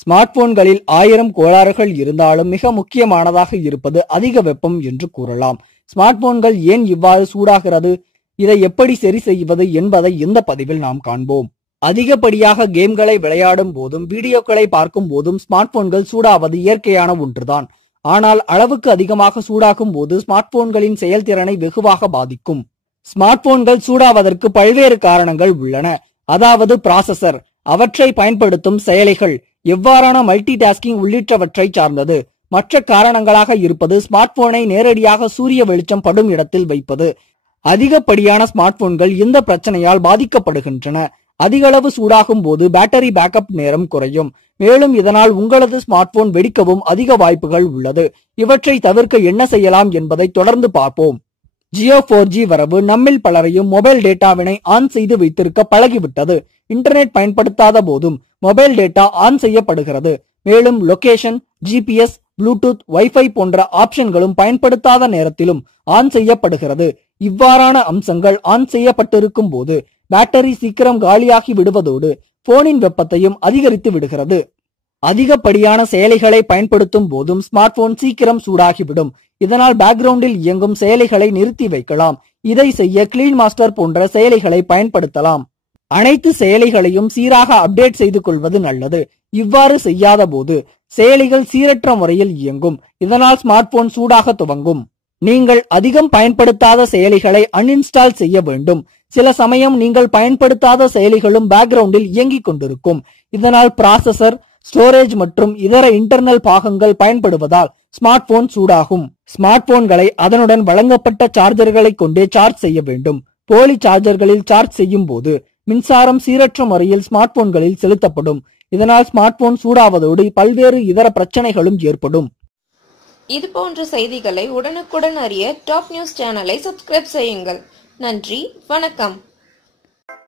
Smart போன்களில் ஆயிரம் கோளாறுகள் இருந்தாலும் மிக முக்கியமானதாக இருப்பது அதிக வெப்பம் என்று கூறலாம். ஸ்மார்ட் போன்கள் ஏன் இவ்வாறு சூடாகிறது? இதை எப்படி சரி செய்வது என்பதை இந்த பதிவில் நாம் காண்போம். அதிகப்படியாக கேம்களை விளையாடும் போதும் வீடியோக்களை பார்க்கும் போதும் ஸ்மார்ட் போன்கள் சூடாவது இயற்கையான ஒன்றுதான். ஆனால் அளவுக்கு அதிகமாக சூடாகும் போது ஸ்மார்ட் போன்களின் செயல்திறனை வெகுவாக பாதிக்கும். ஸ்மார்ட் போன்கள் சூடாவதற்கு பல்வேறு காரணங்கள் உள்ளன. அதாவது பிராசசர் அவற்றை பயன்படுத்தும் செயலிகள் எவ்வாறான மல்டி டாஸ்கிங் உள்ளிட்டவற்றை சார்ந்தது. மற்ற காரணங்களாக இருப்பது ஸ்மார்ட் போனை நேரடியாக சூரிய வெளிச்சம் படும் இடத்தில் வைப்பது. அதிகப்படியான ஸ்மார்ட் போன்கள் இந்த பிரச்சனையால் பாதிக்கப்படுகின்றன. அதிகளவு சூடாகும் போது பேட்டரி பேக்கப் நேரம் குறையும். மேலும் இதனால் உங்களது ஸ்மார்ட் போன் வெடிக்கவும் அதிக வாய்ப்புகள் உள்ளது. இவற்றை தவிர்க்க என்ன செய்யலாம் என்பதை தொடர்ந்து பார்ப்போம். ஜியோ போர் ஜி வரவு நம்மில் பலரையும் மொபைல் டேட்டாவினை ஆன் செய்து வைத்திருக்க பழகிவிட்டது. இன்டர்நெட் பயன்படுத்தாத போதும் மொபைல் டேட்டா ஆன் செய்யப்படுகிறது. மேலும் லொகேஷன் ஜிபிஎஸ் ப்ளூடூத் வைஃபை போன்ற ஆப்ஷன்களும் பயன்படுத்தாத நேரத்திலும் ஆன் செய்யப்படுகிறது. இவ்வாறான அம்சங்கள் ஆன் செய்யப்பட்டிருக்கும் போது பேட்டரி சீக்கிரம் காலியாகி விடுவதோடு போனின் வெப்பத்தையும் அதிகரித்து விடுகிறது. அதிகப்படியான செயலிகளை பயன்படுத்தும் போதும் ஸ்மார்ட் போன் சீக்கிரம் சூடாகிவிடும். இதனால் பேக்ரவுண்டில் இயங்கும் செயலிகளை நிறுத்தி வைக்கலாம். இதை செய்ய கிளீன் மாஸ்டர் போன்ற செயலிகளை பயன்படுத்தலாம். அனைத்து செயலிகளையும் சீராக அப்டேட் செய்து கொள்வது நல்லது. இவ்வாறு செய்யாத போது செயலிகள் சீரற்ற முறையில் இயங்கும். இதனால் ஸ்மார்ட் போன் சூடாக துவங்கும். நீங்கள் அதிகம் பயன்படுத்தாத செயலிகளை அன்இன்ஸ்டால் செய்ய வேண்டும். சில சமயம் நீங்கள் பயன்படுத்தாத செயலிகளும் பேக்ரவுண்டில் இயங்கிக் கொண்டிருக்கும். இதனால் ப்ராசசர் ஸ்டோரேஜ் மற்றும் இதர இன்டர்னல் பாகங்கள் பயன்படுவதால் ஸ்மார்ட் போன் சூடாகும். ஸ்மார்ட் போன்களை அதனுடன் வழங்கப்பட்ட சார்ஜர்களை கொண்டே சார்ஜ் செய்ய வேண்டும். போலி சார்ஜர்களில் சார்ஜ் செய்யும் போது மின்சாரம் சீரற்ற முறையில் ஸ்மார்ட் போன்களில் செலுத்தப்படும். இதனால் ஸ்மார்ட் போன் சூடாவதோடு பல்வேறு இதர பிரச்சனைகளும் ஏற்படும். இது போன்ற செய்திகளை உடனுக்குடன் அறிய டாப் நியூஸ் சேனலை சப்ஸ்கிரைப் செய்யுங்கள். நன்றி வணக்கம்.